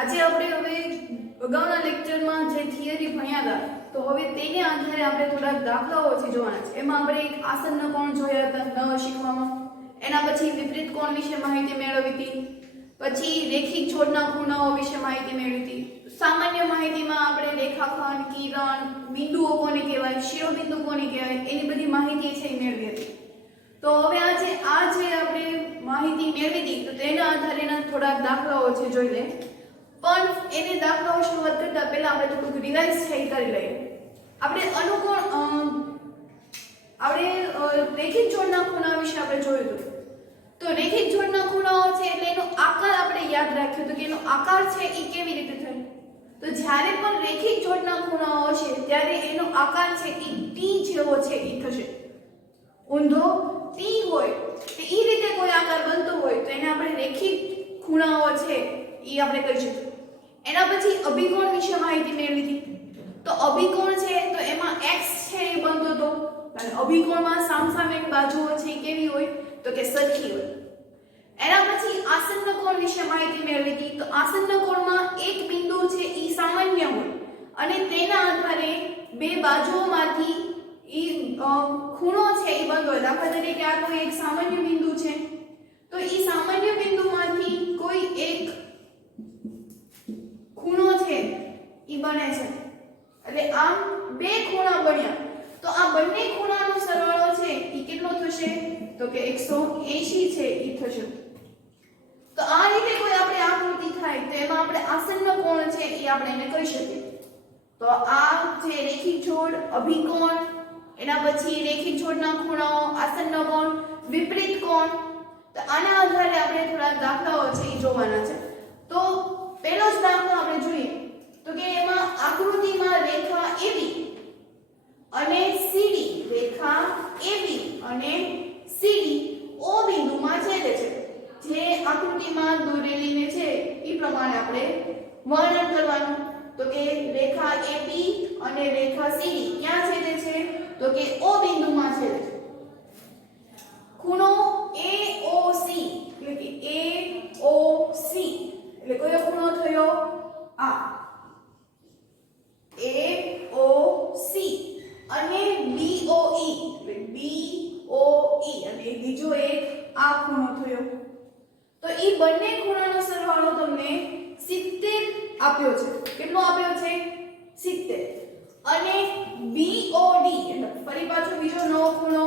આજે આપણે હવે અગાઉના લેક્ચરમાં જે થિયરી ભણ્યા હતા તો હવે તેને આધારે આપણે થોડાક દાખલાઓ છે જોવાના છે. એમાં આપણે એક આસન્ન કોણ જોયા હતા નવા શીખવામાં, એના પછી વિપરીત કોણ વિશે માહિતી મેળવી હતી, પછી રેખિક જોડના ખૂણાઓ વિશે માહિતી મેળવી હતી. સામાન્ય માહિતીમાં આપણે રેખાખંડ, કિરણ, બિંદુઓ કોને કહેવાય, શિરોબિંદુ કોને કહેવાય એની બધી માહિતી છે એ મેળવી હતી. તો હવે આજે આપણે માહિતી મેળવી હતી તો તેના આધારેના થોડાક દાખલાઓ છે જોઈ લે. પણ એને દાખલાઓ શરૂઆત કરતા પહેલા આપણે થોડુંક રિવાઇઝ કરી લઈએ. આપણે રેખિક જોડના ખૂણા વિશે આપણે જોયું હતું. તો રેખિક જોડના ખૂણાઓ છે એટલે એનો આકાર આપણે યાદ રાખ્યો તો કે એનો આકાર છે એ કેવી રીતે થાય. તો જ્યારે પણ રેખિક જોડના ખૂણાઓ હશે ત્યારે એનો આકાર છે એ ટી જેવો છે એ થશે. ઊંધો ટી હોય તો એ રીતે કોઈ આકાર બનતો હોય તો એને આપણે રેખિક ખૂણાઓ છે એ આપણે કહી શકીએ. એના પછી અભિકોણ વિશે માહિતી મેળવી હતી. તો અભિકોણ છે તો એમાં x છે એ બનતો હતો અને અભિકોણમાં સામસામેની બાજુઓ છે કેવી હોય તો કે સરખી હોય. એના પછી આસન્ન કોણ વિશે માહિતી મેળવી હતી. તો આસન્ન કોણમાં એક બિંદુ છે એ સામાન્ય હોય અને તેના આધારે બે બાજુઓમાંથી ખૂણો છે એ બનતો હોય. દાખલા તરીકે આ કોઈ એક સામાન્ય બિંદુ છે તો એ સામાન્ય બિંદુમાંથી કોઈ એક ખૂણો છે એ બને છે એટલે આમ બે ખૂણા બન્યા તો આ બંને ખૂણાનો સરવાળો છે એ કેટલો થશે તો કે 180 છે એ થશે. તો આ રીતે કોઈ આપણે આકૃતિ થાય તો એમાં આપણે આસન્ન કોણ છે એ આપણે એને કહી શકીએ. તો આ જે રેખિક જોડ, અભિકોણ, એના પછી રેખિક જોડના ખૂણાઓ, આસન્ન કોણ, વિપરીત કોણ. તો આના આધારે આપણે થોડા દાખલાઓ છે એ જોવાના છે. તો પહેલો જ દાખલો આપણે જોઈએ તો કે એમાં આકૃતિમાં રેખા AB અને CD, રેખા AB અને CD O બિંદુમાં છેદે છે. જે આકૃતિમાં દોરેલીને છે એ પ્રમાણે આપણે વર્ણન કરવાનું. તો કે રેખા AB અને રેખા CD ક્યાં છેદે છે તો કે O બિંદુમાં છેદે છે. ખૂણો AOC એટલે કે AOC એટલે કયો ખૂણો થયો આ AOC અને BOE એટલે BOE અને બીજો એક આ ખૂણો થયો. તો ઈ બંને ખૂણાનો સરવાળો તમને 70 આપ્યો છે. કેટલો આપ્યો છે 70. અને BOD એટલે ફરી પાછો બીજો નવો ખૂણો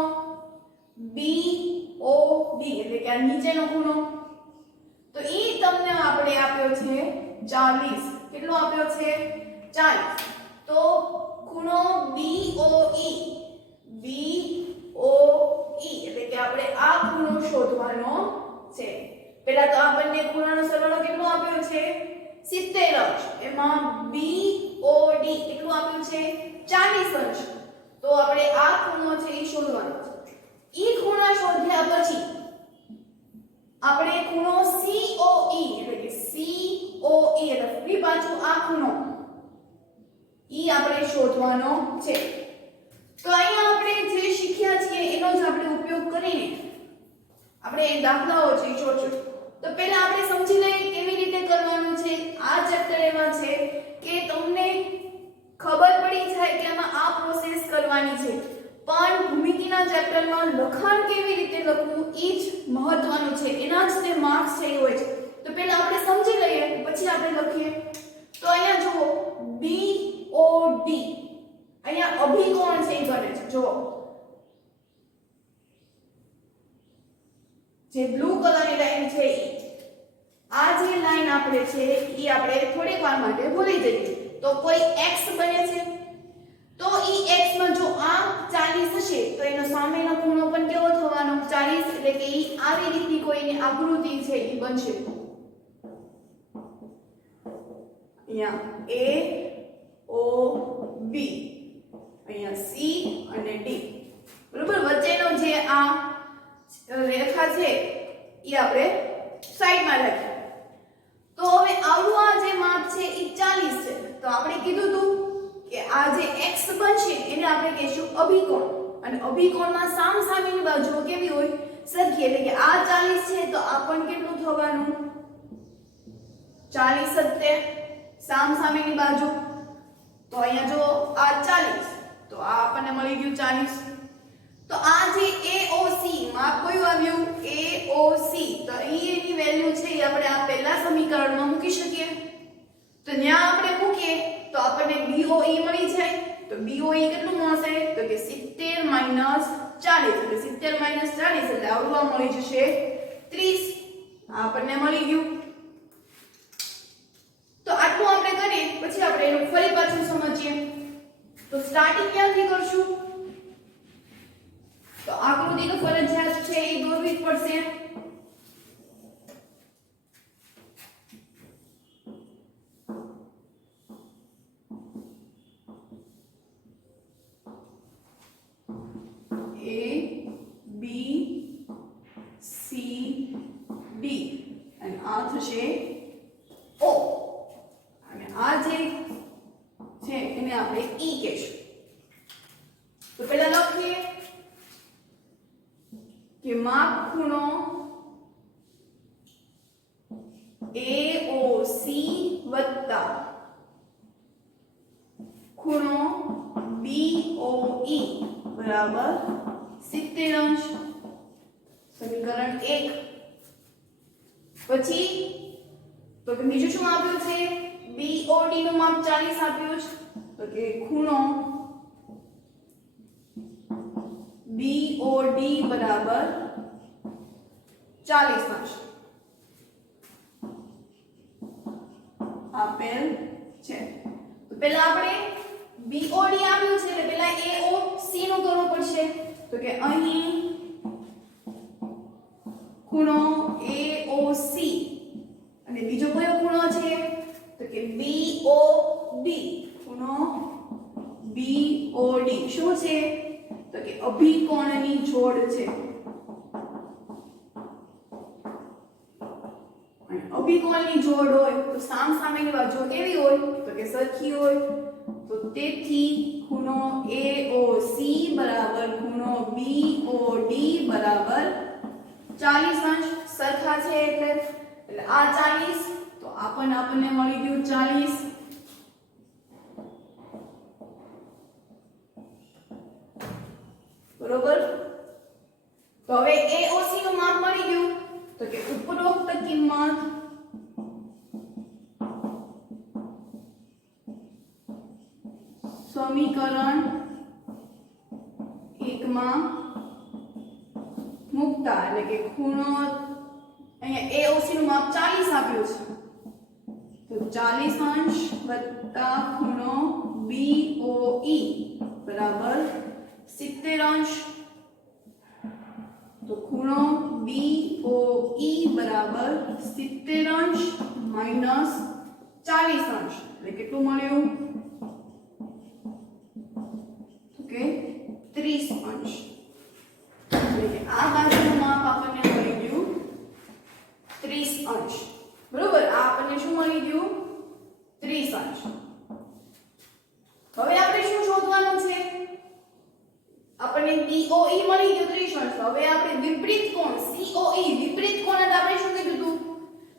BOD એટલે કે આ નીચેનો ખૂણો તો ઈ તમને આપણે આપ્યો છે 40. કેટલો આપ્યો છે 40. તો ખૂણો BOE એટલે કે આપણે આ ખૂણો શોધવાનો છે. પહેલા તો આ બંને ખૂણાનો સરવાળો કેટલો આપ્યો છે 70 અંશ. એમાં BOD કેટલું આપ્યું છે 40 અંશ. તો આપણે આ ખૂણો છે એ શોધવાનો છે. ઈ ખૂણા શોધ્યા પછી આપણે ખૂણો COE એટલે કે COE એટલે ફરી પાછું આ ખૂણો ઈ આપણે શોધવાનો છે. તો અહીંયા આપણે જે શીખ્યા છીએ એનો જ આપણે ઉપયોગ કરીને આપણે દાખલાઓ છે જોઈશું. તો પહેલા આપણે સમજી લઈએ કેવી રીતે કરવાનું છે. આ ચેપ્ટર એમાં છે કે તમને ખબર પડી જાય કે આમાં આ પ્રોસેસ કરવાની છે પણ ભૂમિતિના ચેપ્ટરમાં લખાણ કેવી રીતે લખવું એ જ મહત્વનું છે. એના જ તે માર્ક્સ છે એ હોય છે. તો પહેલા આપણે સમજી લઈએ પછી આપણે લખીએ. તો અહીંયા જુઓ BOD અહીંયા અભિકોણ છે એ બને છે. જુઓ જે બ્લુ કલરની લાઈન છે આ જે લાઈન આપણે છે એ આપણે થોડીક વાર માટે ભૂલી જઈએ. તો કોઈ x બને છે તો ઈ x માં જો આ 40 હશે તો એનો સામેનો ખૂણો પણ કેવો થવાનો 40 એટલે કે ઈ આવી રીતની કોઈની આકૃતિ છે ઈ બનશે. અહીંયા AOB અહીંયા C અને D બરોબર. વચ્ચેનો જે આ રેખા છે એ આપણે સાઈડમાં રાખીએ. તો હવે આવું આ જે માપ છે એ 40 છે. તો આપણે કીધું હતું કે આ જે x બનશે એને આપણે કહીશું અભિકોણ અને અભિકોણમાં સામસામેની બાજુઓ કેવી હોય સરખી. એટલે કે આ 40 છે તો આ પણ કેટલું થવાનું 40 70 સામસામેની બાજુ તો અહીંયા જો આ 40 તો આ આપણને મળી ગયું 40 તો આ જે AOC માપ કયું આવ્યું AOC તો અહીં એની વેલ્યુ છે એ આપણે આ પહેલા સમીકરણમાં મૂકી શકીએ તો ત્યાં આપણે મૂકીએ તો આપણને BOE મળી જાય તો BOE કેટલું મળશે તો કે 70 - 40 એટલે 70 - 40 એટલે આવડવા મળી જશે 30 આ આપણને મળી ગયું તો આટલું આપણે કરીએ પછી આપણે એનું ફરી પાછું સમજીએ તો સ્ટાર્ટિંગ ક્યાંથી કરશું તો આકૃતિ તો ફરજિયાત છે એ દોરવી જ પડશે A B C D અને આ થશે O અને આ જે છે એને આપણે E કહીશું તો પહેલા લખીએ કે માપ ખૂણો AOC વત્તા ખૂણો BOE બરાબર 70 અંશ સમીકરણ 1 પછી તો કે બીજું શું આપ્યું છે BOD નું માપ 40 આપ્યું છે તો કે ખૂણો BOD બરાબર 40 અંશ આપેલ છે તો પહેલા આપણે BOD આપ્યું છે એટલે પહેલા AOC નું કરવું પડશે તો કે અહીં ખૂણો AOC અને બીજો કયો ખૂણો છે તો કે BOD ખૂણો BOD શું છે તો કે અભિકોણની જોડ છે અને અભિકોણની જોડ હોય તો સામસામેની બાજુ કેવી હોય તો કે સરખી હોય તો તેથી ખૂણો AOC બરાબર ખૂણો BOD બરાબર 40 અંશ સરખા છે એટલે આ 40 તો આપણને મળી ગયું 40 બરોબર તો હવે AOC નું માપ મળી ગયું તો કે ઉપરોક્ત કિંમત સમીકરણ 1 માં મૂકતા એટલે કે ખૂણો અહીંયા AOC નું માપ 40 આપ્યું છે તો 40 અંશ વત્તા ખૂણો BOE બરાબર 70 અંશ તો ખૂણો BOE બરાબર 70 અંશ માઈનસ 40 અંશ એટલે કેટલું મળ્યું તો કે 30 અંશ એટલે કે આ બાજુનું માપ આપણને મળી ગયું 30 અંશ બરોબર આ આપણને શું મળી ગયું 30 અંશ હવે આપણે શું શોધવાનું છે આપણને BOE મળી ગયું 30 અંશ હવે આપણે વિપરીત કોણ COE વિપરીત કોણ એટલે આપણે શું કીધું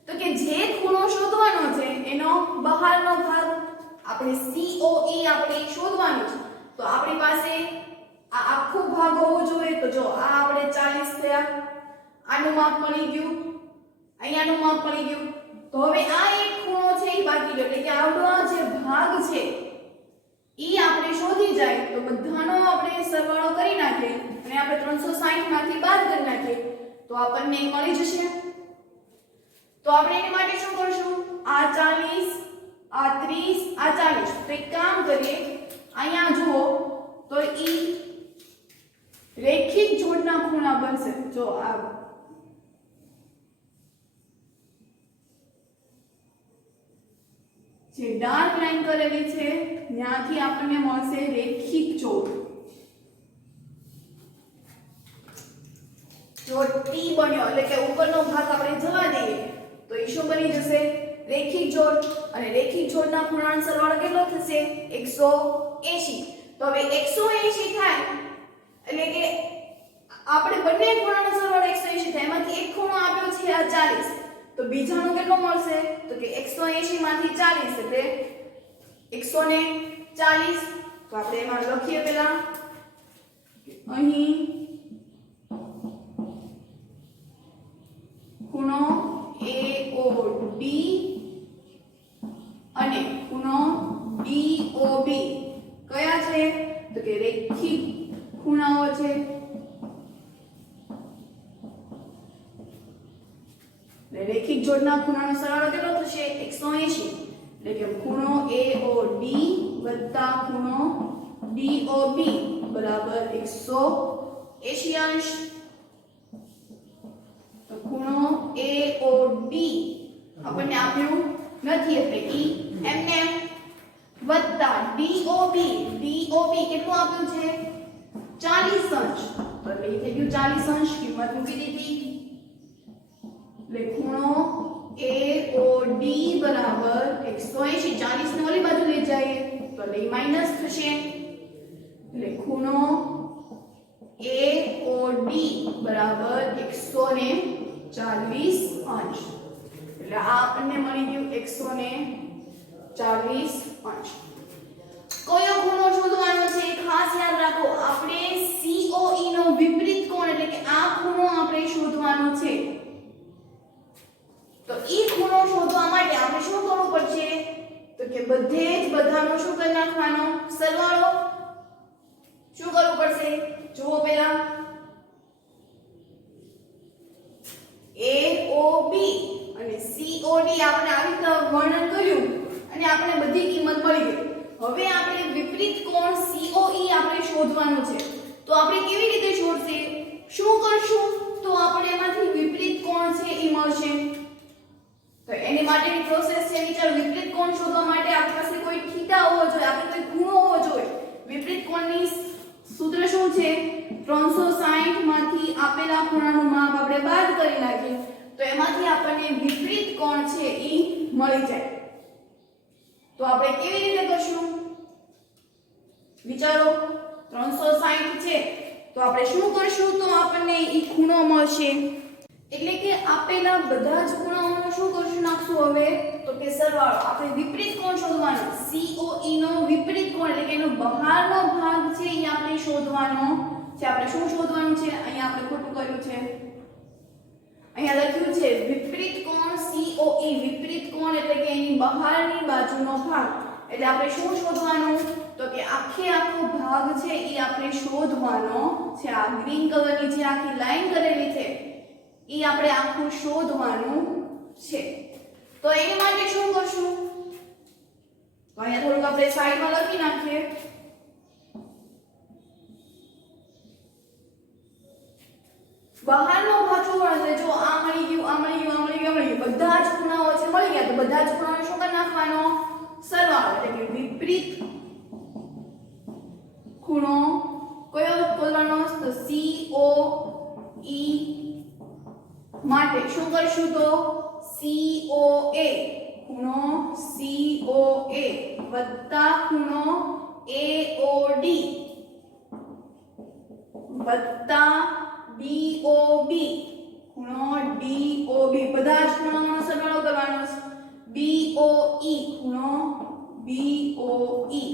તો કે જે ખૂણો શોધવાનો છે એનો બહારનો ભાગ આપણે COE આપણે શોધવાનો છે તો આપણી પાસે આ આખો ભાગ હોવો જોઈએ તો જો આ આપણે 40 થયા આનું માપ મળી ગયું અહીંયાનું માપ મળી ગયું તો હવે આ એક ખૂણો છે એ બાકી રહ્યો એટલે કે આવડો જે ભાગ છે ઈ આપણે શોધી જાય તો બધાનો આપણે સરવાળો કરી નાખીએ અને આપણે 360 માંથી બાદ કરી નાખીએ તો આપણને મળી જશે તો આપણે એની માટે શું કરશું આ 40 આ 30 આ 40 તો એક કામ કરીએ અહીંયા જુઓ તો ઈ રેખિક જોડના ખૂણા બનશે જો આ જે ડાર્ક લાઈન કરેલી છે ત્યાંથી આપણને મળશે રેખિક જોડ જો T બન્યો એટલે કે ઉપરનો ભાગ આપણે જવા દઈએ તો એ શું બની જશે રેખિક જોડ અને રેખિક જોડના ખૂણાનો સરવાળો કેટલો થશે 180 તો હવે 180 થાય એટલે કે આપણે બંને ખૂણાનો સરવાળો 180 થાય એમાંથી એક ખૂણો આપ્યો છે આ 40 તો બીજાનો કેટલો મળશે તો કે કે 180 માંથી 40 એટલે 140 તો આપણે એમાં લખીએ પહેલા અહીં ખૂણો AOD અને ખૂણો DOB કયા છે તો કે રેખિક ખૂણાઓ છે રેખિક જોડના ખૂણાનો સરવાળો કેટલો થશે 180 એટલે કે ખૂણો AOD વત્તા ખૂણો DOB બરાબર 180 અંશ તો ખૂણો AOD આપણને આપ્યું નથી એટલે ઈ એમને વત્તા DOB કેટલું આપ્યું છે 40 અંશ તો એટલે ઈ થઈ ગયું 40 અંશ કિંમત મૂકી દીધી એટલે ખૂણો AOD બરાબર 180 40 ને ઓલી બાજુ લઈ જઈએ તો એટલે માઈનસ થશે એટલે ખૂણો AOD બરાબર 140 અંશ એટલે આ આપણને મળી ગયું 140 અંશ કયો ખૂણો શોધવાનો છે ખાસ યાદ રાખો આપણે COE નો વિપરીત કોણ એટલે કે આ ખૂણો આપણે શોધવાનો છે તો ઈ ખૂણો શોધવા માટે આપણે શું કરવું પડશે તો કે બધાનો શું કરી નાખવાનો સરવાળો શું કરવું પડશે જુઓ પહેલા AOB અને COD આપણે આવી રીતે વર્ણન કર્યું અને આપણે બધી કિંમત મળી ગઈ હવે આપણે વિપરીત કોણ COE આપણે શોધવાનું છે તો આપણે કેવી રીતે શોધશે શું કરશું તો આપણે એમાંથી વિપરીત કોણ છે એ મળશે તો એની માટેની પ્રોસેસ છે વિચાર વિપરીત કોણ શોધવા માટે આપણી પાસે કોઈ થીટા હોવો જોઈએ આપણે કોઈ ખૂણો હોવો જોઈએ વિપરીત કોણની સૂત્ર શું છે 360 માંથી આપેલા ખૂણાનું માપ આપણે બાદ કરી નાખીએ તો એમાંથી આપણને વિપરીત કોણ છે ઈ મળી જાય તો આપણે કેવી રીતે કરશું વિચારો 360 છે તો આપણે શું કરશું તો આપણને ઈ ખૂણો મળશે એટલે કે આપેલા બધા જ ખૂણાઓનો શું કરશું નાખશું હવે તો કે સરવાળો આપણે વિપરીત કોણ શોધવાનો COE નો વિપરીત કોણ એટલે કે એનો બહારનો ભાગ છે એ આપણે શોધવાનો છે આપણે શું શોધવાનું છે અહીંયા આપણે ખોટું કર્યું છે અહીંયા લખ્યું છે વિપરીત કોણ COE વિપરીત કોણ એટલે કે એની બહારની બાજુનો ભાગ એટલે આપણે શું શોધવાનું તો કે આખો ભાગ છે એ આપણે શોધવાનો છે આ ગ્રીન કલરની જે આખી લાઈન કરેલી છે એ આપણે આખું શોધવાનું છે તો એની માટે શું કરશું તો અહીંયા થોડુંક આપણે સાઈડમાં લખી નાખીએ બહારનો ભાગ જોવાનો છે જો આ મળી ગયું આ મળી ગયું આ મળી ગયું આ મળી ગયું બધા જ ખૂણાઓ છે મળી ગયા તો બધા જ ખૂણાનો શું કરી નાખવાનો સરવાળો એટલે કે વિપરીત ખૂણો કયો બોલવાનો તો COE માટે શું કરશું તો COA ખૂણો COA વત્તા ખૂણો AOD વત્તા DOB ખૂણો DOB બધા જ ખૂણાઓનો સરવાળો કરવાનો છે BOE ખૂણો BOE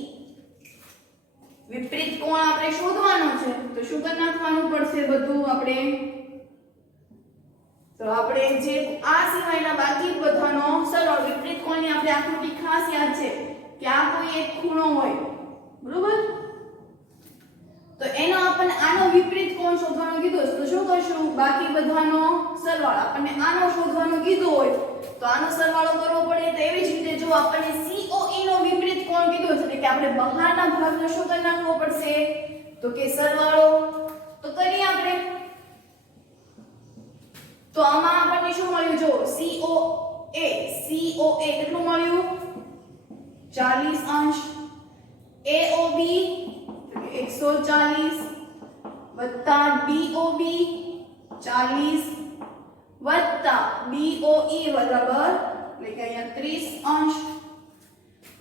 વિપરીત કોણ આપણે શોધવાનો છે તો શું કરી નાખવાનું પડશે બધું આપણે તો આપણે જે આ સિવાયના બાકી બધાનો સરવાળો વિપરીત કોણની આપણે આકૃતિ ખાસ યાદ છે કે આ કોઈ એક ખૂણો હોય બરોબર તો એનો આપણને આનો વિપરીત કોણ શોધવાનો કીધો છે તો શું કરશું બાકી બધાનો સરવાળો આપણને આનો શોધવાનો કીધો હોય તો આનો સરવાળો કરવો પડે તો એવી જ રીતે જો આપણને COE નો વિપરીત કોણ કીધો છે કે આપણે બહારના ભાગનો શું કરી નાખવો પડશે તો કે સરવાળો તો કરીએ આપણે તો આમાં આપણને શું મળ્યું જો COA કેટલું મળ્યું 40 અંશ AOB 140 વત્તા DOB 40 વત્તા BOE બરાબર એટલે કે અહીંયા 30 અંશ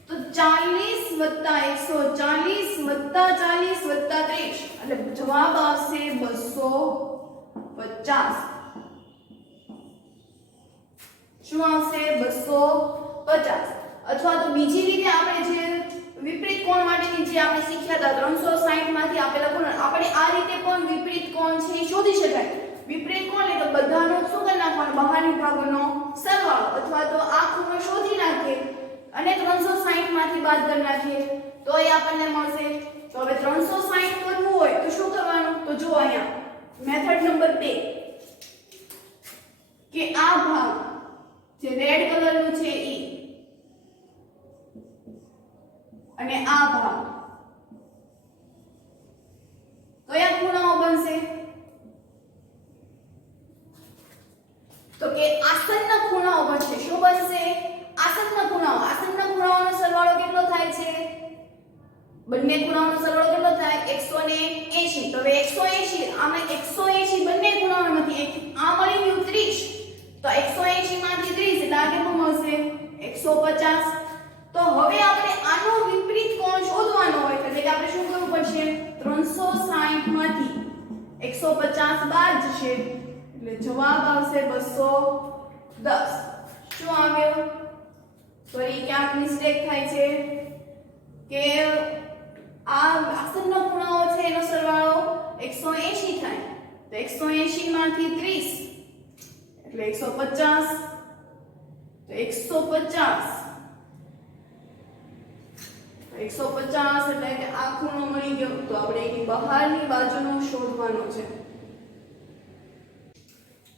તો 40 વત્તા 140 વત્તા 40 વત્તા 30 એટલે જવાબ આવશે 250 શું આવશે 250 150 અથવા તો બીજી રીતે આપણે જે વિપરીત કોણ માટેની જે આપણે શીખ્યા હતા 360 માંથી આપેલા કોણ આપણે આ રીતે પણ વિપરીત કોણ છે એ શોધી શકાય વિપરીત કોણ એટલે કે બધાનો શું કરી નાખવાનો બહારની ભાગોનો સરવાળો અથવા તો આ ખૂણો શોધી નાખીએ અને 360 માંથી બાદ કરી નાખીએ તો એ આપણને મળશે તો હવે 360 કરવું હોય તો શું કરવાનું તો જો અહીંયા મેથડ નંબર 2 કે આ ભાગ જે રેડ કલરનું છે ઈ અને આ ભાગ કયા ખૂણાઓ બનશે તો કે આસન્ન ખૂણાઓ બનશે શું બનશે આસન્ન ખૂણાઓનો સરવાળો કેટલો થાય છે બંને ખૂણાઓનો સરવાળો કેટલો થાય 180 તો હવે 180 આમાં 180 બંને ખૂણાઓમાંથી આ મળી ગયું 30 તો 180 માંથી 30 એટલે આ કેટલું મળશે 150 તો હવે આપણે આનો વિપરીત કોણ શોધવાનો હોય એટલે કે આપણે શું કરવું પડશે 360 માંથી 150 બાદ જશે એટલે જવાબ આવશે 210 શું આવ્યો ફરી ક્યાંક મિસ્ટેક થાય છે કે આ આસન્ન ખૂણાઓ છે એનો સરવાળો 180 થાય તો 180 માંથી 30 એટલે 150 તો 150 એટલે કે આ ખૂણો મળી ગયો તો આપણે એની બહારની બાજુનો શોધવાનો છે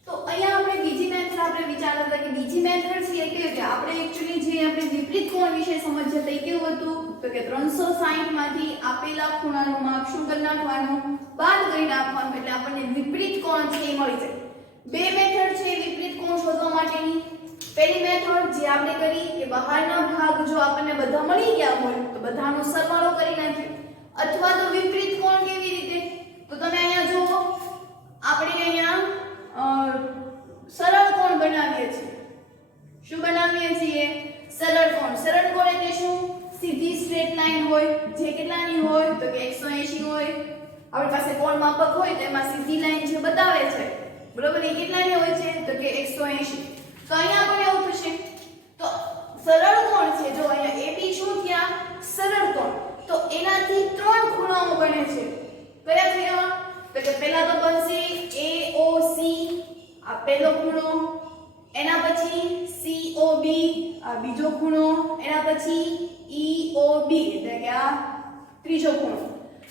તો અહીંયા આપણે બીજી મેથડ આપણે વિચારતા હતા કે બીજી મેથડ છે કે આપણે એક્ચ્યુઅલી જે આપણે વિપરીત કોણ વિશે સમજ્યા તે કેવું હતું તો કે 360 માંથી આપેલા ખૂણાનું માપ શું કરી નાખવાનું બાદ કરી નાખવાનું એટલે આપણને વિપરીત કોણ છે એ મળી જાય બે મેથડ છે વિપરીત કોણ શોધવા માટેની પહેલી મેથડ જે આપણે કરી કે બહારના ભાગ જો આપણને બધા મળી ગયા હોય તો બધાનો સરવાળો કરી નાખીએ અથવા તો વિપરીત કોણ કેવી રીતે તો તમે અહીંયા જુઓ આપણે અહીંયા સરળ કોણ બનાવીએ છીએ શું બનાવીએ છીએ સરળ કોણ એટલે શું સીધી સ્ટ્રેટ લાઈન હોય જે કેટલાની હોય તો કે 180 હોય આપણી પાસે કોણ માપક હોય તો એમાં સીધી લાઈન જે બતાવે છે બરોબર એ કેટલાની હોય છે તો કે 180 તો અહીંયા આપણે એવું થશે તો સરળ કોણ છે જો અહીંયા AB શું થયા સરળ કોણ તો એનાથી ત્રણ ખૂણાઓ બને છે કયા થયા તો કે પહેલા તો બનશે AOC આ પહેલો ખૂણો એના પછી COB આ બીજો ખૂણો એના પછી EOB એટલે કે આ ત્રીજો ખૂણો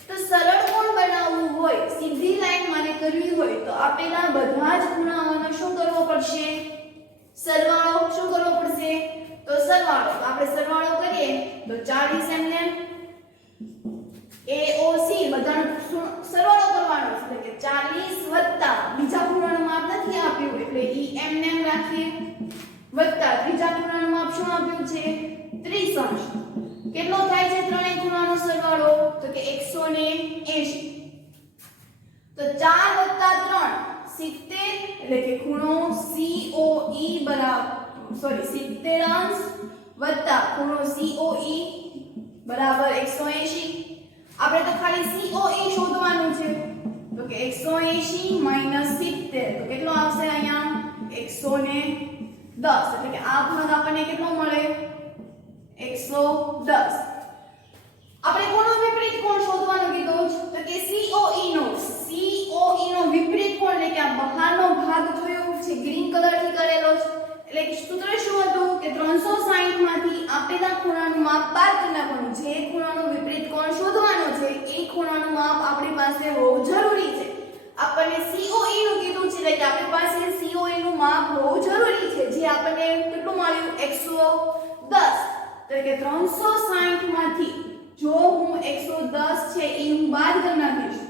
તો સરળ કોણ બનાવવું હોય સીધી લાઈન માને કરવી હોય તો આપેલા બધા જ ખૂણાઓનો શું કરવો પડશે સરવાળો શું કરવો પડશે તો સરવાળો આપણે સરવાળો કરીએ તો 40 mm AOC બધાનો સરવાળો કરવાનો છે કે 40 વત્તા બીજા ખૂણાનું માપ નથી આપ્યું એટલે EM રાખીએ વત્તા ત્રીજા ખૂણાનું માપ શું આપ્યું છે 30 અંશ કેટલો થાય છે ત્રણેય ખૂણાનો સરવાળો તો કે 180 તો 4 વત્તા 3 70 એટલે કે ખૂણો COE બરાબર 70 અંશ વત્તા ખૂણો COE બરાબર 180 આપણે તો ખાલી COE શોધવાનું છે તો કે 180 - 70 તો કેટલો આવશે અહીંયા 110 એટલે કે આ ભાગ આપણને કેટલો મળે 110 આપણે કોનો વિપરીત કોણ શોધવાનું કીધું તો કે COE નો વિપરીત કોણ એટલે કે આ બહારનો ભાગ જોયો છે ગ્રીન કલર થી કરેલો છે એટલે કે સૂત્ર શું હતું કે 360 માંથી આપેલા ખૂણાનું માપ બાદ કરી નાખવાનું જે ખૂણાનો વિપરીત કોણ શોધવાનો છે એ ખૂણાનું માપ આપણી પાસે હોવું જરૂરી છે આપણને COE નું કીધું છે એટલે કે આપણી પાસે COE નું માપ હોવું જરૂરી છે જે આપણને કેટલું મળ્યું 110 એટલે કે 360 માંથી જો હું 110 છે એ હું બાદ કરી નાખીશ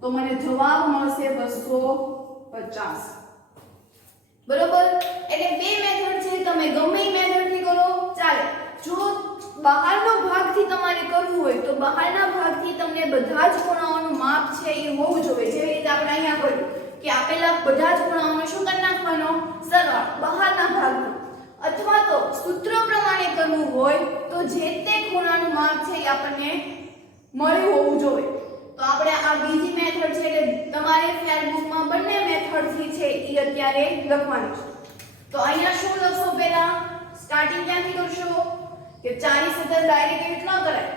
તો મને જવાબ મળશે 250 બરોબર એટલે બે મેથડ છે તમે ગમે એ મેથડ થી કરો ચાલે જો બહારનો ભાગથી તમારે કરવું હોય તો બહારના ભાગથી તમને બધા જ ખૂણાઓનું માપ છે એ હોવું જોઈએ જેવી રીતે આપણે અહીંયા કર્યું કે આપેલા બધા જ ખૂણાઓનો શું કરી નાખવાનો સરવાળો બહારના ભાગનો અથવા તો સૂત્ર પ્રમાણે કરવું હોય તો જે તે ખૂણાનું માપ છે એ આપણને મળ્યું હોવું જોઈએ તો આપણે આ બીજી મેથડ છે એટલે તમારે ફેરબુકમાં બંને મેથડથી છે એ અત્યારે લખવાનું છે તો અહીંયા શું લખશો પહેલા સ્ટાર્ટિંગ ક્યાંથી કરશો કે 40 ડાયરેક્ટ એવી ન કરાય.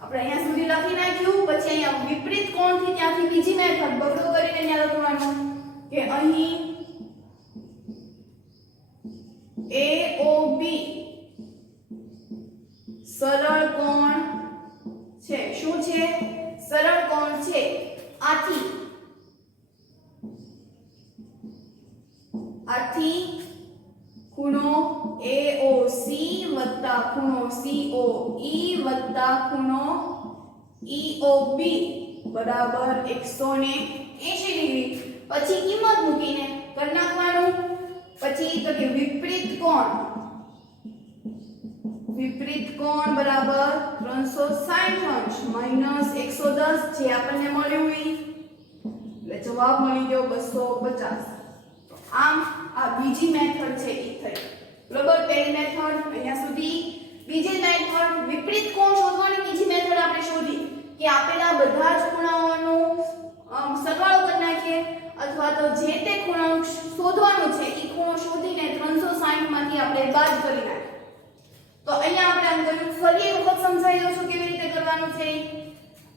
આપણે અહીંયા સુધી લખી નાખ્યું, પછી અહીંયા વિપરીત કોણથી ત્યાંથી બીજી મેથડ બગડો કરીને અહીંયા લખવાનું કે અહીં AOB સરળ કોણ છે. શું છે? સરળ કોણ છે. આથી ખૂણો AOC વત્તા ખૂણો COE વત્તા ખૂણો EOB બરાબર 180 ડિગ્રી. પછી કિંમત મૂકીને કરી નાખવાનું. પછી તો કે વિપરીત કોણ બરાબર 360 અંશ માઈનસ 110 જે આપણને મળ્યું એટલે જવાબ મળી ગયો 250. તો આમ આ બીજી મેથડ છે ઈ થઈ. બરોબર, પહેલી મેથડ અહીંયા સુધી. બીજી મેથડ વિપરીત કોણ શોધવાની બીજી મેથડ આપણે શોધી કે આપેલા બધા જ ખૂણાઓનો સરવાળો કરી નાખીએ અથવા તો જે તે ખૂણો શોધવાનો છે ઈ ખૂણો શોધીને 360 માંથી આપણે બાદ કરી નાખીએ. તો અહીંયા આપણે આમ કર્યું. ફરી એક વખત સમજાવી દઉં છું કેવી રીતે કરવાનું છે.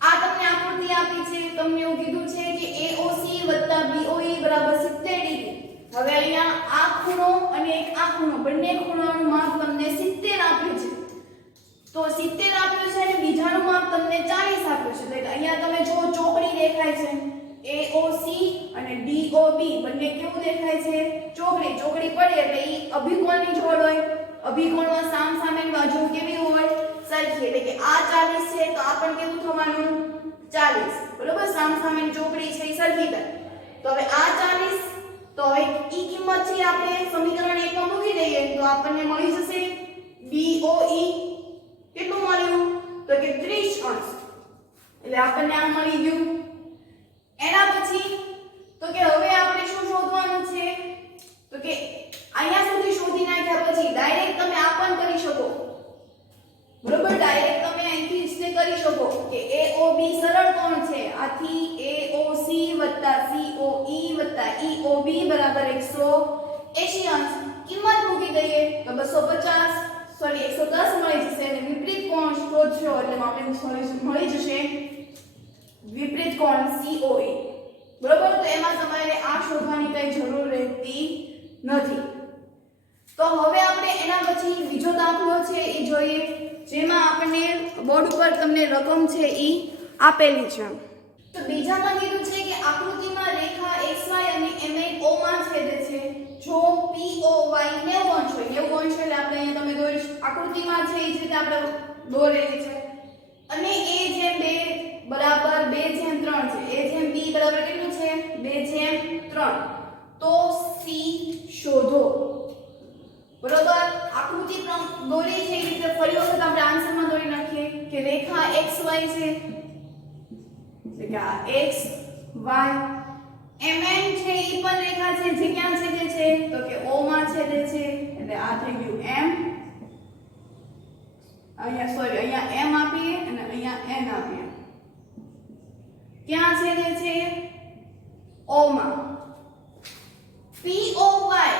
આ તમને આકૃતિ આપી છે, તમને એવું કીધું છે કે AOC વત્તા BOE બરાબર 70 ડિગ્રી. હવે અહીંયા આ ખૂણો અને એક આ ખૂણો બંને ખૂણાનું માપ તમને 70 આપ્યું છે. તો 70 આપ્યું છે અને બીજાનું માપ તમને 40 આપ્યું છે. એટલે અહીંયા તમે જો ચોકડી દેખાય છે AOC અને DOB બંને કેવું દેખાય છે? ચોકડી પડે એટલે ઈ અભિકોણની જોડ હોય. અભિકોણમાં સામસામેની બાજુ કેવી હોય? સરખી. એટલે કે આ 40 છે તો આ પણ કેવું થવાનું? 40. બરોબર, સામસામેની ચોકડી છે ઈ સરખી થાય. તો હવે આ 40 તો હવે ઈ કિંમત છે આપણે સમીકરણ 1 માં મૂકી દઈએ તો આપણને મળી જશે BOE કેટલું મળ્યું? તો કે 30 અંશ. એટલે આપણને આ મળી ગયું. એના પછી તો કે હવે આપણે શું શોધવાનું છે? તો કે અહીંયા સુધી શોધી નાખ્યા પછી ડાયરેક્ટ તમે આ પણ કરી શકો. બરોબર, ડાયરેક્ટ તમે અહીંથી જ તે કરી શકો કે AOB સરળ કોણ છે. આથી AOC વત્તા COE વત્તા EOB બરાબર 180 અંશ. કિંમત મૂકી દઈએ તો 110 મળી જશે અને વિપરીત કોણ શોધશો એટલે આપણે મળી જશે વિપરીત કોણ COE. બરોબર, તો એમાં તમારે આ શોધવાની કઈ જરૂર રહેતી નથી. તો હવે આપણે એના પછી બીજો દાખલો છે એ જોઈએ જેમાં આપણને બોર્ડ ઉપર તમને રકમ છે એ આપેલી છે. તો બીજામાં કીધું છે કે આકૃતિમાં રેખા XY અને MN O માં છેદે છે. જો POY 90 અંશ હોય, 90 અંશ એટલે આપણે અહીંયા તમે દોરી આકૃતિમાં છે એ જ રીતે આપણે દોરેલી છે. અને A/2 બરાબર 2/3 છે. A/B બરાબર કેટલું છે? 2/3. તો C શોધો. બરોબર, આકૃતિ દોરી છે એ રીતે ફરી વખત આપણે આન્સરમાં દોરી નાખીએ કે રેખા XY છે એટલે કે આ X Y. MN છે એ પણ રેખા છે જે ક્યાં છેદે છે? તો કે O માં છેદે છે એટલે આ થઈ ગયું M. અહીંયા M આપીએ અને અહીંયા N આપીએ. ક્યાં છેદે છે? O માં. POY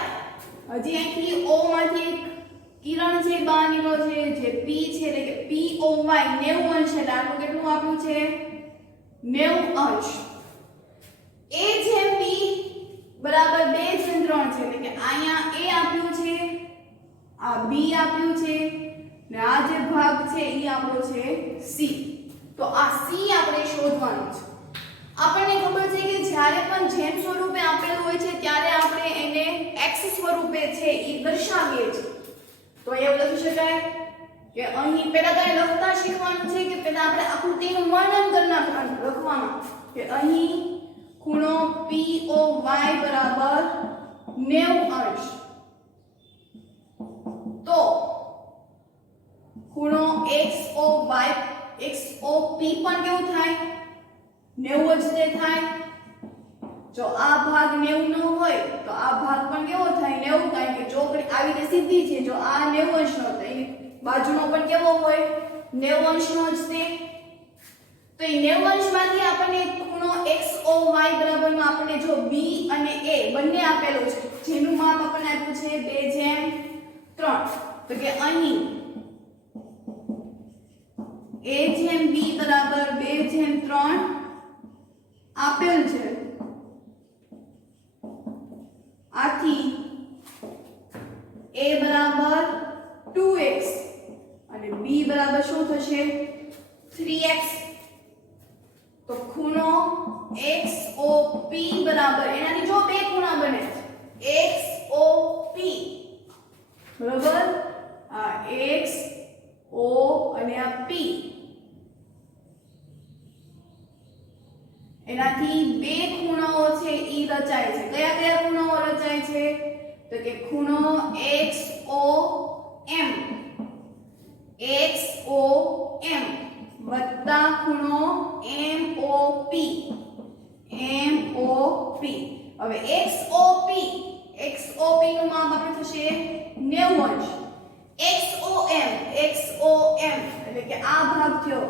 હજી અહીંથી O માંથી કિરણ છે બહાર નીકળો છે જે P છે એટલે કે POY 90 અંશ એટલે આટલું કેટલું આપ્યું છે? 90 અંશ. A/B બરાબર 2/3 છે એટલે કે અહીંયા A આપ્યું છે, આ B આપ્યું છે ને આ જે ભાગ છે એ આપણો છે C. તો આ C આપણે શોધવાનું છે. આપણને ખબર છે કે જ્યારે પણ જેમ સ્વરૂપે આપેલું હોય છે ત્યારે આપણે એને x સ્વરૂપે છે એ દર્શાવીએ છીએ. તો એવું લખી શકાય કે અહીં પહેલા તો લખતા શીખવાનું છે કે પહેલા આપણે આકૃતિનું વર્ણન કરી નાખવાનું લખવામાં કે અહીં ખૂણો POY બરાબર 90 અંશ. તો ખૂણો XOP પણ કેવું થાય? 90 જ તે થાય. જો આ ભાગ 90 ન હોય તો આ ભાગ પણ કેવો થાય? 90 થાય કે ચોકડી આવી રીતે સીધી છે. જો આ 90 અંશનો તો એ બાજુનો પણ કેવો હોય? 90 અંશનો જ તે. તો એ 90 અંશમાંથી આપણને ખૂણો XOY બરાબરમાં આપણને જો B અને A બંને આપેલું છે જેનું માપ આપણને આપ્યું છે 2/3. તો કે અહીં a/b બરાબર 2/3 આપેલ છે. આથી a બરાબર 2x અને b બરાબર શું થશે 3x. તો ખૂણો XOP બરાબર એનાથી જો બે ખૂણા બને છે XOP બરાબર આ X O અને આ P એનાથી બે ખૂણાઓ છે ઈ રચાય છે. કયા કયા ખૂણાઓ રચાય છે તો કે ખૂણો XOM વત્તા ખૂણો MOP. હવે XOP નું માપ આપણે થશે 90 અંશ. XOM એટલે કે આ ભાગ થયો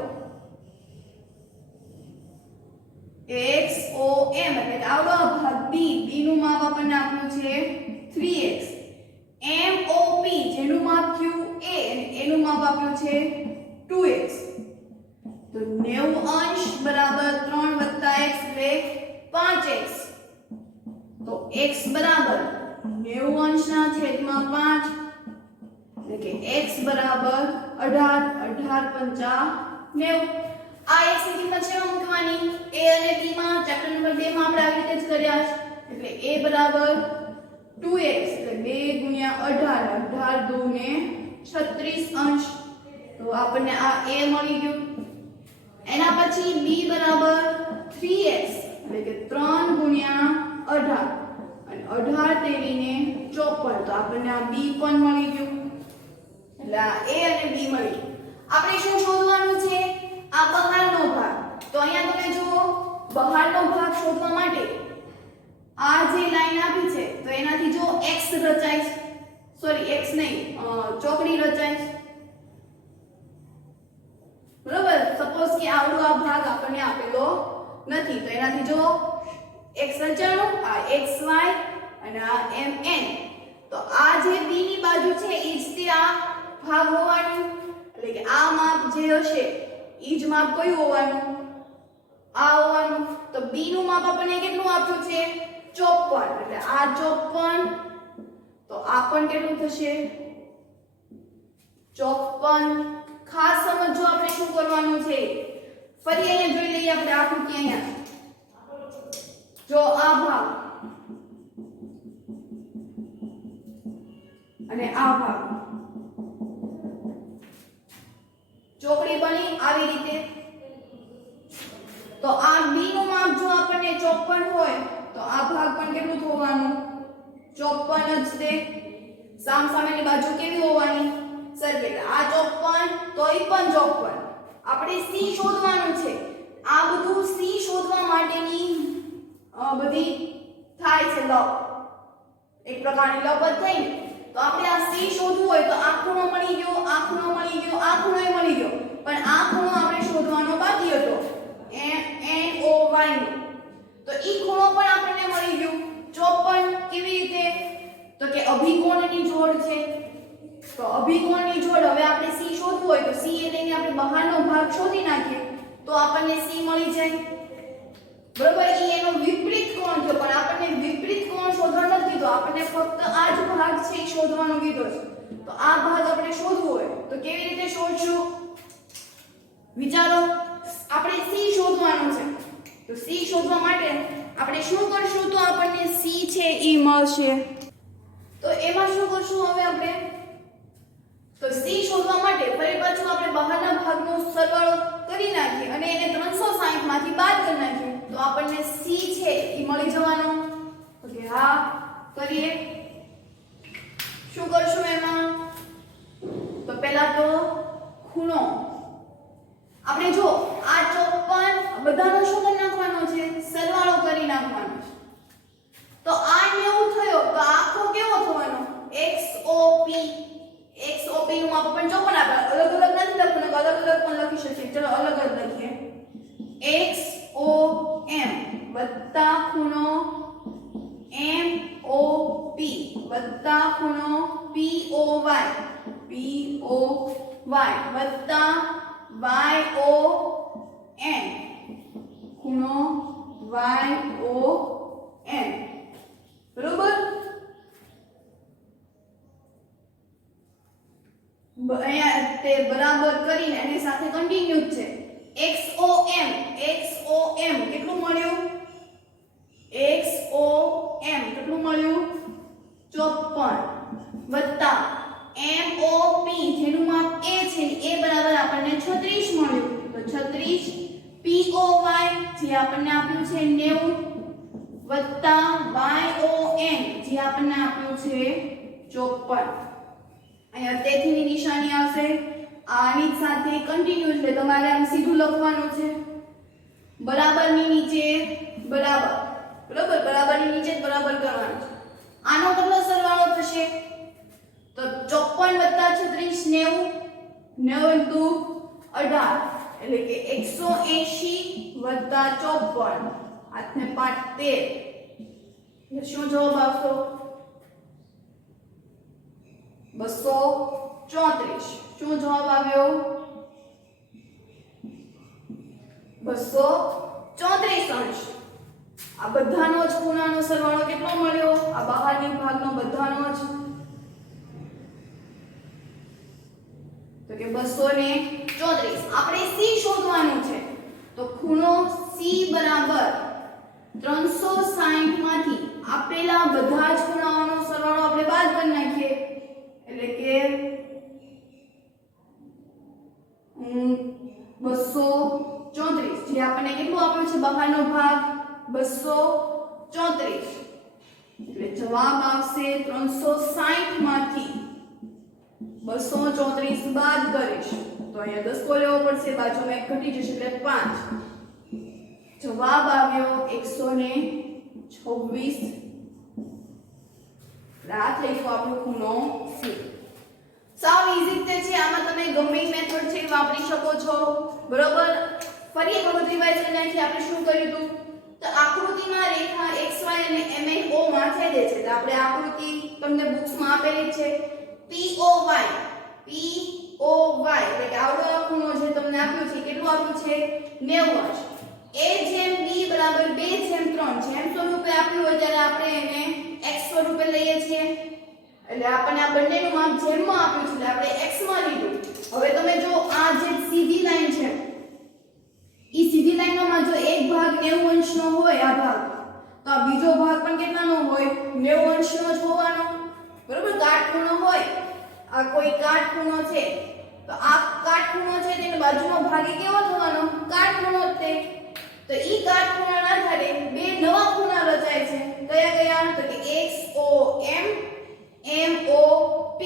XOM એટલે કે આવડો ભાગ B નું માપ આપણને આપ્યું છે 3x. MOP જેનું માપ થયું A અને એનું માપ આપ્યું છે 2x. તો 90 અંશ બરાબર 3 x એટલે 5x. તો x બરાબર 90 અંશના છેદમાં 5 એટલે કે x બરાબર 18 90. આ x ની કિંમત છે મૂકવાની a અને b માં ચેપ્ટર નંબર 2 માં આપણે આવી રીતે જ કર્યા છે. એટલે a બરાબર 2x એટલે 2 * 18 18 2 ને 36 અંશ. તો આપણને આ a મળી ગયું. એના પછી b બરાબર 3x એટલે કે 3 * 18 અને 18 તેરીને 54. તો આપણને આ b પણ મળી ગયું. એટલે આ a અને b મળી. આપણે શું શોધવાનું છે આ બહારનો ભાગ. તો અહીંયા તમે જુઓ બહારનો ભાગ શોધવા માટે આ જે લાઈન આપી છે તો એનાથી જો x રચાય છે સોરી x નહીં ચોકડી રચાય છે બરોબર. સપોઝ કે આવડો આ ભાગ આપણને આપેલો નથી તો એનાથી જો x રચાણો આ xy અને આ mn. તો આ જે b ની બાજુ છે એ જ તે આ ભાગ હોવાનું. એટલે કે આ માપ જે હશે ઈ જ માપ કયું હોવાનું આ હોવાનું. તો b નું માપ આપણને કેટલું આપ્યું છે 54 એટલે આ 54. તો આ પણ કેટલું થશે 54. ખાસ સમજો આપણે શું કરવાનું છે. ફરી અહીંયા જોઈ લઈએ આપણે આકૃતિ. અહીંયા જો આ ભાગ અને આ ભાગ ચોકડી બની આવી રીતે. તો આ b નું માપ જો આપણને 54 હોય તો આ ભાગ પણ કેટલું થવાનું 54 જ છે. સામસામેની બાજુ કેવી હોવાની સરખી. એટલે આ 54 તો ઈ પણ 54. આપણે c શોધવાનું છે. આ બધું c શોધવા માટેની બધી થાય છે લપ. એક પ્રકારની લપ જ થઈ ને. તો આપણે આ c શોધવું હોય તો આ ખૂણો મળી ગયો આ ખૂણો મળી ગયો આ ખૂણોય મળી ગયો. પણ આ ખૂણો આપણે શોધવાનો બાકી હતો NOY નો. તો ઈ ખૂણો પણ આપણને મળી ગયો 54. કેવી રીતે તો કે અભિકોણની જોડ છે. તો અભિકોણની જોડ હવે આપણે c શોધવું હોય તો c એટલે આપણે બહારનો ભાગ શોધી નાખીએ તો આપણને c મળી જાય બરોબર. ઈ એનો વિપરીત કોણ છે પણ આપણને વિપરીત કોણ શોધવાનો નથી કીધો. આપણને ફક્ત આ જ ભાગ છે એ શોધવાનો કીધો છે. તો આ ભાગ આપણે શોધવો હોય તો કેવી રીતે શોધશું વિચારો. આપણે c શોધવાનું છે તો c શોધવા માટે આપણે શું કરશું તો આપણને c છે એ મળશે. તો એમાં શું કરશું હવે આપણે તો c શોધવા માટે ફરી પાછું આપણે બહારના ભાગનો સરવાળો કરી નાખીએ અને એને 360 માંથી બાદ કરી નાખીએ તો આપણને c છે એ મળી જવાનો. ઓકે હા કરીએ. શું કરશું એમાં તો પહેલા તો ખૂણો આપણે જો આ 54 બધાનો શું કરી નાખવાનો છે સરવાળો કરી નાખવાનો છે. તો આ 90 થયો તો આખો કેવો થવાનો XOP. XOP નું માપ પણ 54 આપે. અલગ અલગ નથી લખવાનું અલગ અલગ પણ લખી શકીએ. ચલો અલગ અલગ લખીએ. XOM વત્તા ખૂણો MOP વત્તા ખૂણો POY વત્તા YON, ખૂણો YON, બરોબર. અહીંયા તે બરાબર કરીને એની સાથે કન્ટિન્યુ છે. XOM કેટલું મળ્યું? XOM કેટલું મળ્યું? 54 વત્તા MOP જેનું માપ A છે એ બરાબર આપણને 36 મળ્યું. તો 36 POY જે આપણને આપ્યું છે 90 વત્તા YON જે આપણને આપ્યું છે 54. અહીંયા તેથીની નિશાની આવશે. આની સાથે કન્ટિન્યુ એટલે તમારે આમ સીધું લખવાનું છે. બરાબરની નીચે બરાબર, બરાબર, બરાબરની નીચે બરાબર કરવાનું છે. આનો કેટલો સરવાળો થશે? તો 54 36 90 90 18 એટલે કે 180 54 હાથને 5 13. શું જવાબ આવશે? 234. શું જવાબ આવ્યો? 234 અંશ. આ બધાનો જ ખૂણાનો સરવાળો કેટલો મળ્યો? આ બહારની ભાગનો બધાનો જ તો કે 234. આપણે C શોધવાનું છે. તો ખૂણો C બરાબર 360 માંથી આપેલા બધા જ ખૂણાઓનો સરવાળો આપણે બાદ કરી નાખીએ એટલે કે 234 જે આપણને કેટલું આપ્યું છે બહારનો ભાગ 234 એટલે જવાબ આવશે 360 માંથી 234 બાદ કરીશ તો અહીંયા 10 લેવો પડશે, બાજુમાં એક ઘટી જશે એટલે 5. જવાબ આવ્યો 126. આ થઈ ગયો આપણો ખૂણો C. સાવ ઈઝી તે છે. આમાં તમે ગમે મેથડ છે વાપરી શકો છો. બરોબર. ફરી એક વખત રિવાઇઝ કરી નાખીએ. આપણે શું કર્યું હતું? તો આકૃતિમાં રેખા XY અને MNO માં છેદે છે. તો આપણે આકૃતિ તમને બુક્સમાં આપેલી છે. POY એટલે કે આવડો ખૂણો જે તમને આપ્યું છે કેટલું આપ્યું છે 90 અંશ. A/B બરાબર 2/3 જેમ સ્વરૂપે આપ્યું હોય ત્યારે આપણે એને x સ્વરૂપે લઈએ છીએ. એટલે આપણને આ બંનેનું માપ જેમમાં આપ્યું છે એટલે આપણે x માં લીધું. હવે તમે જો આ જે સીધી લાઈન છે ઈ સીધી લાઈનોમાં જો એક ભાગ 90 અંશનો હોય આ ભાગ તો આ બીજો ભાગ પણ કેટલાનો હોય 90 અંશનો જ હોવાનો. બરોબર. કાટખૂણો હોય આ કોઈ કાટખૂણો છે તો આ કાટખૂણો છે તેની બાજુનો ભાગ કેવો થવાનો? કાટખૂણો જ તે. તો ઈ કાટખૂણાના આધારે બે નવા ખૂણા રચાય છે. કયા કયા? તો કે XOM MOP.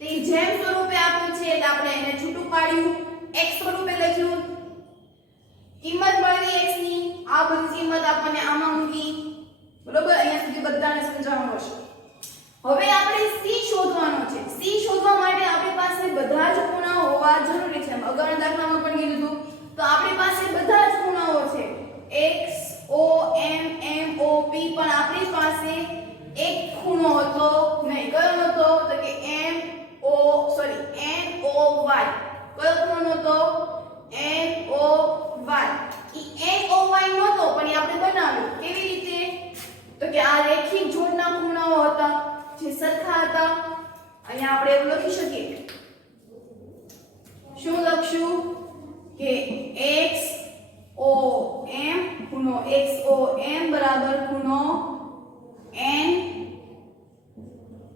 તે જેમ સ્વરૂપે આપ્યું છે એટલે આપણે એને છૂટું પાડ્યું x સ્વરૂપે લખ્યું. કિંમત મળી x ની. આ બધી કિંમત આપણને આમાં મૂકી. બરોબર. અહીંયા સુધી બધાને સમજાવવાનું હશે. હવે આપણે C શોધવાનો છે. C શોધવા માટે આપણી પાસે બધા જ ખૂણાઓ હોવા જરૂરી છે. અગાઉના દાખલામાં પણ કીધું હતું. તો આપણી પાસે બધા જ ખૂણાઓ છે. XOM MOP પણ આપણી પાસે એક ખૂણો હતો નહીં. કયો હતો? તો કે NOY. કયો ખૂણો હતો? NOY. ઈ NOY નહોતો પણ એ આપણે બનાવ્યો. કેવી રીતે? તો કે આ રેખિક જોડના ખૂણાઓ હતા જે સરખા હતા. અહીંયા આપણે એવું લખી શકીએ. શું લખશું? કે XOM ખૂણો XOM બરાબર ખૂણો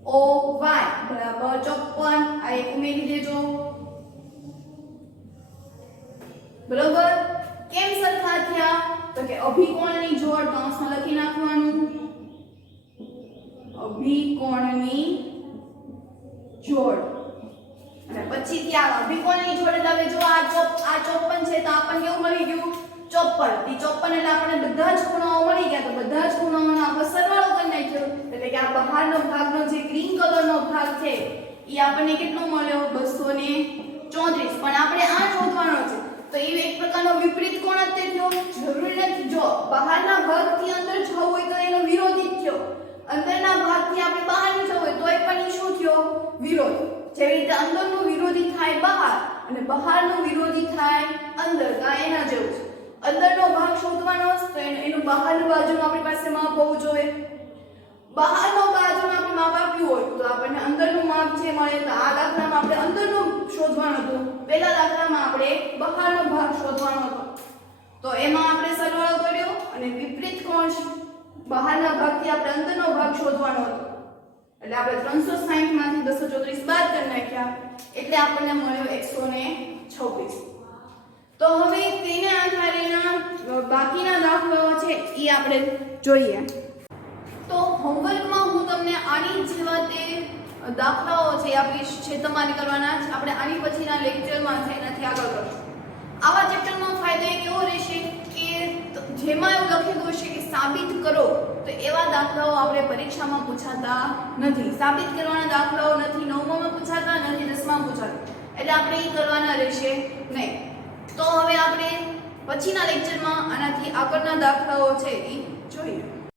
NOY બરાબર 54. આ એક ઉમેરી દેજો. બરોબર. કેમ સરખા થયા? તો કે અભિકોણની જોડ કૌંસમાં લખી નાખવાનું. અભિકોણની જોડ અને પછી ત્યાં અભિકોણની જોડ એટલે હવે જો આ 54 છે તો આપણને કેવું મળી ગયું 54. ઈ 54 એટલે આપણે બધા જ ખૂણાઓ મળી ગયા. તો બધા જ ખૂણાઓનો આપણે સરવાળો કરી નાખ્યો એટલે કે આ બહારનો ભાગનો જે ગ્રીન કલરનો ભાગ છે ઈ આપણને કેટલો મળ્યો 234. પણ આપણે આ શોધવાનો છે તો એ એક પ્રકારનો વિપરીત કોણ જ થયો. જરૂરી નથી. જો બહારના ભાગથી અંદર જવું હોય તો એનો વિરોધી જ થયો. અંદરના ભાગથી આપણે બહાર જવું હોય તોય પણ ઈ શું થયો? વિરોધ. જેવી રીતે અંદરનો વિરોધી થાય બહાર અને બહારનો વિરોધી થાય અંદર, તો આ એના જેવું છે. અંદરનો ભાગ શોધવાનો તો એનું બહારની બાજુમાં આપણી પાસે માપ હોવું જોઈએ. બહારનો બાજુમાં આપણે માપ આપ્યું હોય તો આપણને અંદરનું માપ જે મળે. તો આ દાખલામાં આપણે અંદરનું શોધવાનું હતું, પહેલા દાખલામાં આપણે બહારનો ભાગ શોધવાનો હતો. તો એમાં આપણે સરવાળો કર્યો અને વિપરીત કોણ છે, બહારના ભાગથી આપણે અંદરનો ભાગ શોધવાનો હતો. એટલે આપણે 360 માંથી 234 બાદ કરી નાખ્યા એટલે આપણને મળ્યો 126. તો હવે તેને આધારેના બાકીના દાખલાઓ છે એ આપણે જોઈએ. તો હોમવર્કમાં હું તમને આની જેવા તે દાખલાઓ છે આપીશ જે તમારે કરવાના છે. આપણે આની પછીના લેક્ચરમાં છે એનાથી આગળ કરશું. આવા ચેપ્ટરમાં ફાયદો એક એવો રહેશે કે જેમાં એવું લખેલું હશે કે સાબિત કરો, તો એવા દાખલાઓ આપણે પરીક્ષામાં પૂછાતા નથી. સાબિત કરવાના દાખલાઓ નથી 9માં પૂછાતા, નથી 10માં પૂછાતા, એટલે આપણે એ કરવાના રહેશે નહીં. તો હવે આપણે પછીના લેક્ચરમાં આનાથી આગળના દાખલાઓ છે એ જોઈએ.